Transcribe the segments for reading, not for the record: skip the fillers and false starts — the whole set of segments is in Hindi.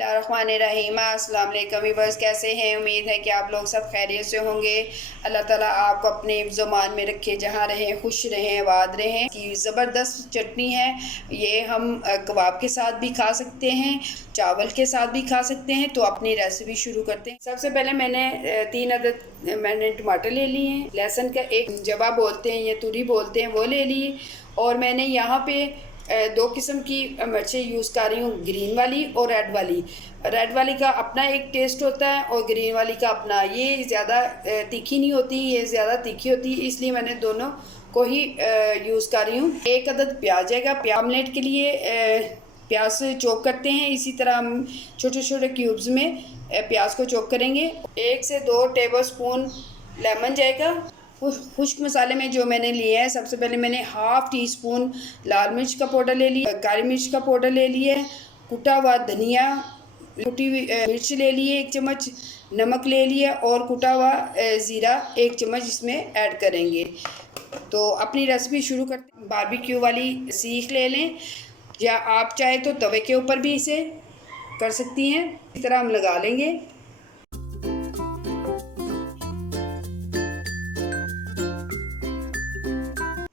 बिस्मिल्लाहिर्रहमानिर्रहीम। अस्सलाम वालेकुम व्यूअर्स, कैसे हैं? उम्मीद है कि आप लोग सब खैरियत से होंगे। अल्लाह ताला आपको अपने ज़ुबान में रखे, जहाँ रहें खुश रहें, आबाद रहें। कि ज़बरदस्त चटनी है ये, हम कबाब के साथ भी खा सकते हैं, चावल के साथ भी खा सकते हैं। तो अपनी रेसिपी शुरू करते हैं। सबसे पहले मैंने 3 अदद टमाटर ले लिए हैं। लहसुन का एक जवा बोलते हैं या तुरी बोलते हैं, वो ले लिए। और मैंने यहाँ पे 2 किस्म की मिर्चें यूज़ कर रही हूँ, ग्रीन वाली और रेड वाली। रेड वाली का अपना एक टेस्ट होता है और ग्रीन वाली का अपना। ये ज़्यादा तीखी नहीं होती, ये ज़्यादा तीखी होती है, इसलिए मैंने दोनों को ही यूज़ कर रही हूँ। 1 अदद प्याज है। आमलेट के लिए प्याज चॉप करते हैं, इसी तरह हम छोटे छोटे क्यूब्स में प्याज को चॉप करेंगे। 1 से 2 टेबल स्पून लेमन जाएगा। खुश्क मसाले में जो मैंने लिए हैं, सबसे पहले मैंने हाफ़ टी स्पून लाल मिर्च का पाउडर ले लिया, काली मिर्च का पाउडर ले लिया, कुटा हुआ धनिया, कुटी हुई मिर्च ले लिए 1 चम्मच, नमक ले लिया और कुटा हुआ ज़ीरा 1 चम्मच इसमें ऐड करेंगे। तो अपनी रेसिपी शुरू करते हैं। बारबेक्यू वाली सीख ले लें, या आप चाहे तो तवे के ऊपर भी इसे कर सकती हैं। इस तरह हम लगा लेंगे।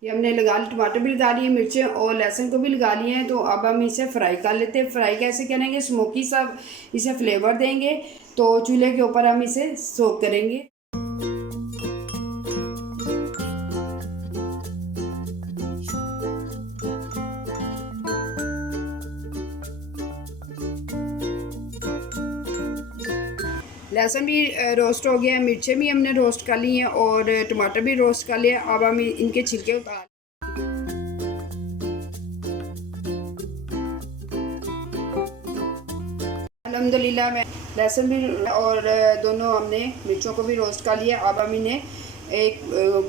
ये हमने लगा लिए, टमाटर भी लगा लिए, मिर्चें और लहसुन को भी लगा लिए हैं। तो अब हम इसे फ्राई कर लेते हैं। फ्राई कैसे करेंगे? स्मोकी सा इसे फ्लेवर देंगे। तो चूल्हे के ऊपर हम इसे सोक करेंगे। लहसुन भी रोस्ट हो गया, मिर्चें भी हमने रोस्ट कर ली हैं और टमाटर भी रोस्ट कर लिया। अब हम इनके छिलके उतार। अल्हम्दुलिल्लाह मैं लहसुन भी और दोनों हमने मिर्चों को भी रोस्ट कर लिया। अब हम इन्हें एक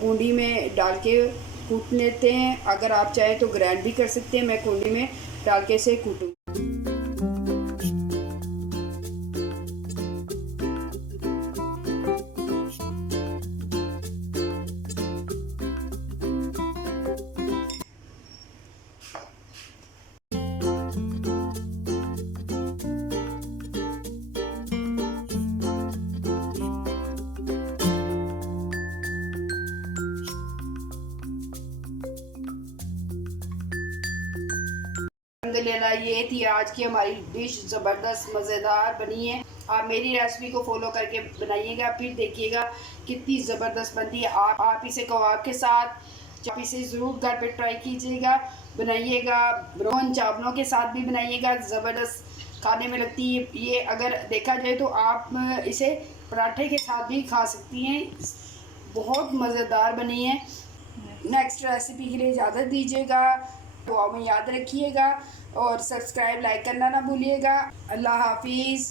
कूंडी में डाल के कूट लेते हैं। अगर आप चाहें तो ग्राइंड भी कर सकते हैं। मैं कूंडी में डाल के इसे कूटूँ। अल्हम्दुलिल्लाह, ये थी आज की हमारी डिश, ज़बरदस्त मज़ेदार बनी है। आप मेरी रेसिपी को फॉलो करके बनाइएगा, फिर देखिएगा कितनी ज़बरदस्त बनती है। आप इसे कबाब के साथ, आप इसे ज़रूर घर पे ट्राई कीजिएगा, बनाइएगा। ब्राउन चावलों के साथ भी बनाइएगा, ज़बरदस्त खाने में लगती है ये। अगर देखा जाए तो आप इसे पराठे के साथ भी खा सकती हैं। बहुत मज़ेदार बनी है। नेक्स्ट रेसिपी के लिए इजाज़त दीजिएगा। दुआ में याद रखिएगा और सब्सक्राइब लाइक करना ना भूलिएगा। अल्लाह हाफिज़।